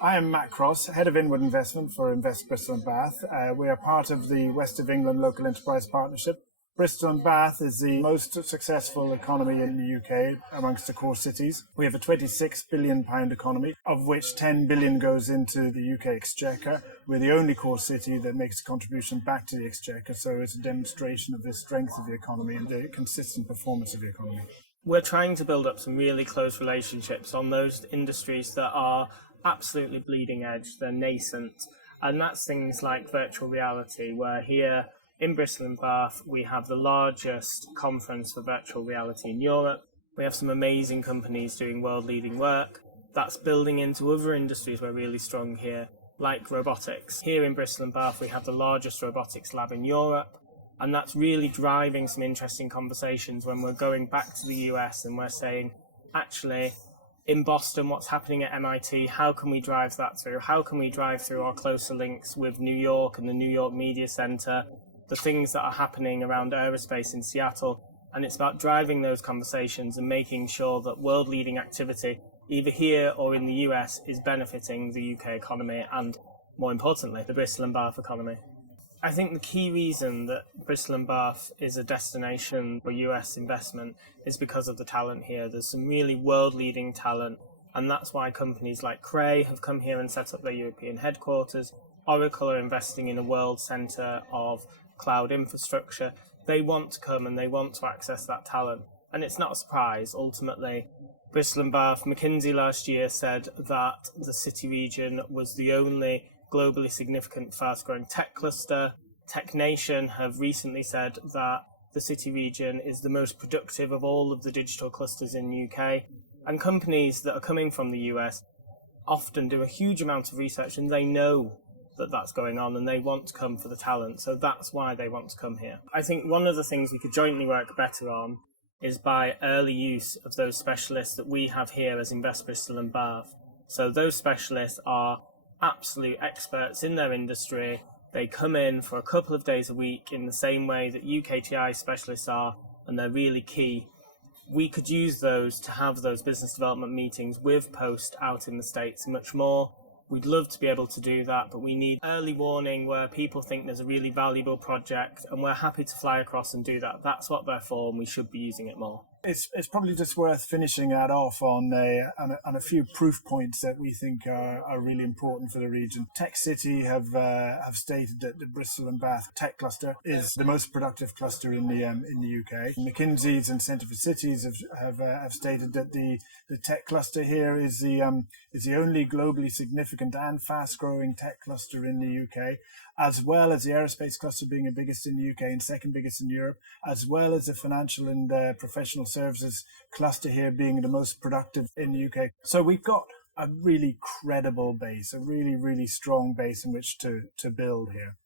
I am Matt Cross, Head of Inward Investment for Invest Bristol and Bath. We are part of the West of England Local Enterprise Partnership. Bristol and Bath is the most successful economy in the UK amongst the core cities. We have a £26 billion economy, of which £10 billion goes into the UK Exchequer. We're the only core city that makes a contribution back to the Exchequer, so it's a demonstration of the strength of the economy and the consistent performance of the economy. We're trying to build up some really close relationships on those industries that are absolutely bleeding edge, they're nascent, and that's things like virtual reality, where here in Bristol and Bath we have the largest conference for virtual reality in Europe. We have some amazing companies doing world-leading work that's building into other industries we're really strong here, like robotics. Here in Bristol and Bath we have the largest robotics lab in Europe, and that's really driving some interesting conversations when we're going back to the US and we're saying, actually, in Boston, what's happening at MIT, how can we drive that through? How can we drive through our closer links with New York and the New York Media Center, the things that are happening around aerospace in Seattle? And it's about driving those conversations and making sure that world-leading activity, either here or in the US, is benefiting the UK economy and, more importantly, the Bristol and Bath economy. I think the key reason that Bristol and Bath is a destination for US investment is because of the talent here. There's some really world-leading talent, and that's why companies like Cray have come here and set up their European headquarters. Oracle are investing in a world centre of cloud infrastructure. They want to come and they want to access that talent. And it's not a surprise, ultimately. Bristol and Bath, McKinsey last year said that the city region was the only globally significant fast-growing tech cluster. Tech Nation have recently said that the city region is the most productive of all of the digital clusters in the UK. And companies that are coming from the US often do a huge amount of research and they know that that's going on and they want to come for the talent. So that's why they want to come here. I think one of the things we could jointly work better on is by early use of those specialists that we have here as Invest Bristol and Bath. So those specialists are absolute experts in their industry. They come in for a couple of days a week in the same way that UKTI specialists are, and they're really key. We could use those to have those business development meetings with Post out in the States much more. We'd love to be able to do that, but we need early warning where people think there's a really valuable project, and we're happy to fly across and do that. That's what they're for, and we should be using it more. It's probably just worth finishing that off on a few proof points that we think are really important for the region. Tech City have stated that the Bristol and Bath tech cluster is the most productive cluster in the UK. McKinsey's and Centre for Cities have stated that the tech cluster here is the only globally significant and fast-growing tech cluster in the UK, as well as the aerospace cluster being the biggest in the UK and second biggest in Europe, as well as the financial and professional services cluster here being the most productive in the UK. So we've got a really credible base, a really, really strong base in which to build here.